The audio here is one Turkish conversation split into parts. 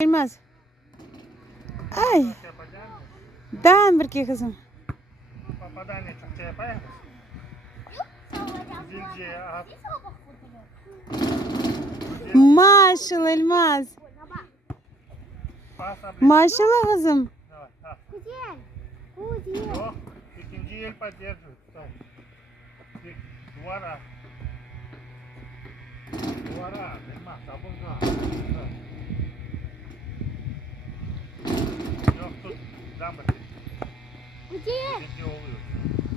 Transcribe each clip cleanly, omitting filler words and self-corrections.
Gelmez. Ay. Dan bir kızım. Papadan ne çok şey yapar mısın? Zilciye at. Maşallah Elmas. Maşallah kızım. Yok. İkinci yıl подержит. Duvara. Duvara. Elmas. Sabunga. Yok tut. Zambat. Где? İkinci oluyor.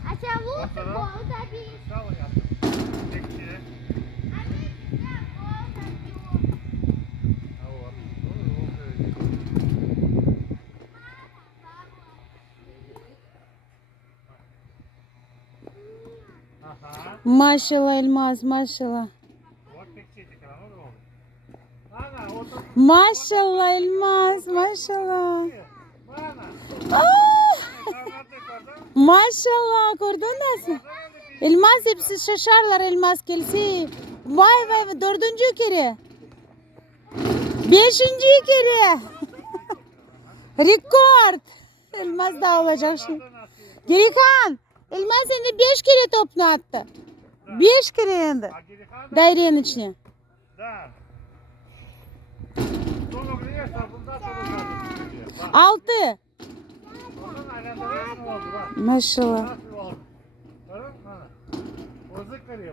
А чего ты Ortada. гол забил? Sağ ol yaptım. Tekçi. А мы тебя гол забил. Aha. Maşallah Elmas maşallah. Bak tekçi tekrar ne oldu? Ana otur. Maşallah Elmas maşallah. Bana. Aa, maşallah gördün nasıl? Elmas hepsi şaşarlar Elmas gelsi. Vay vay dördüncü kere. Beşinci kere. Rekord. Elmas da olacak şimdi. Gerikan. Elmas seni 5 kere topunu attı. 5 kere yendi. Dairenin içine. Да. Sonra buraya sabunda sonra 6. Onun aylandırıyor mu oldu bak. Maşallah. Nasıl oldu? Ha? O zıkkırıyor.